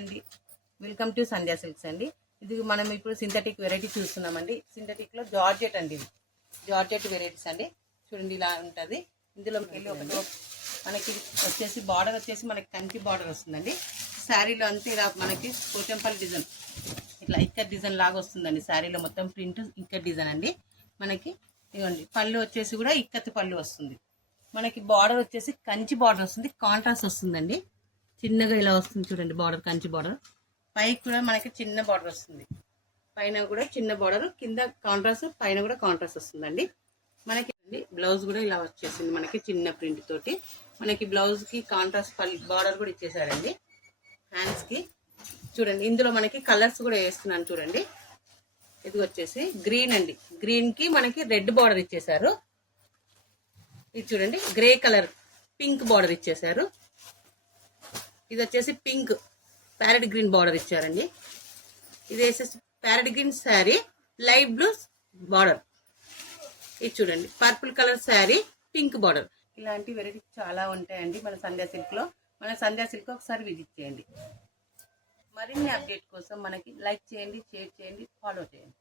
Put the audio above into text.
అండి, welcome to Sandhya silks అండి. ఇది మనం ఇప్పుడు సింథటిక్ వెరైటీ చూస్తున్నామండి. సింథటిక్లో జార్జెట్ అండి, ఇది జార్జెట్ వెరైటీస్ అండి. చూడండి ఇలా ఉంటుంది. ఇందులో వెళ్ళి మనకి వచ్చేసి బార్డర్ వచ్చేసి మనకి కంకి బార్డర్ వస్తుందండి. శారీలో అంతా ఇలా మనకి పోచంపల్లి డిజైన్ ఇట్లా ఇక్కత్ డిజైన్ లాగా వస్తుందండి. శారీలో మొత్తం ప్రింట్ ఇక్కత్ డిజైన్ అండి. మనకి ఇవ్వండి పళ్ళు వచ్చేసి కూడా ఇక్కత్ పళ్ళు వస్తుంది. మనకి బార్డర్ వచ్చేసి కంచి బార్డర్ వస్తుంది, కాంట్రాస్ట్ వస్తుందండి. చిన్నగా ఇలా వస్తుంది చూడండి బార్డర్, కంచి బార్డర్. పైకి కూడా మనకి చిన్న బార్డర్ వస్తుంది, పైన కూడా చిన్న బార్డర్, కింద కాంట్రాస్ట్, పైన కూడా కాంట్రాస్ట్ వస్తుందండి. మనకి బ్లౌజ్ కూడా ఇలా వచ్చేసింది మనకి చిన్న ప్రింట్ తోటి. మనకి బ్లౌజ్కి కాంట్రాస్ట్ బార్డర్ కూడా ఇచ్చేసాడండి. హ్యాండ్స్కి చూడండి, ఇందులో మనకి కలర్స్ కూడా వేస్తున్నాను చూడండి. ఇది వచ్చేసి గ్రీన్ అండి, గ్రీన్కి మనకి రెడ్ బార్డర్ ఇచ్చేసారు. ఇది చూడండి గ్రే కలర్ పింక్ బార్డర్ ఇచ్చేసారు. ఇది వచ్చేసి పింక్ ప్యారెట్ గ్రీన్ బార్డర్ ఇచ్చారండి. ఇది వేసేసి parrot green sari, light blue border. ఇది చూడండి purple colour sari, pink border. ఇలాంటి వెరైటీ చాలా ఉంటాయండి మన సంధ్యా సిల్క్లో. మన సంధ్యా సిల్క్ ఒకసారి విజిట్ చేయండి. మరిన్ని అప్డేట్ కోసం మనకి లైక్ చేయండి, షేర్ చేయండి, ఫాలో చేయండి.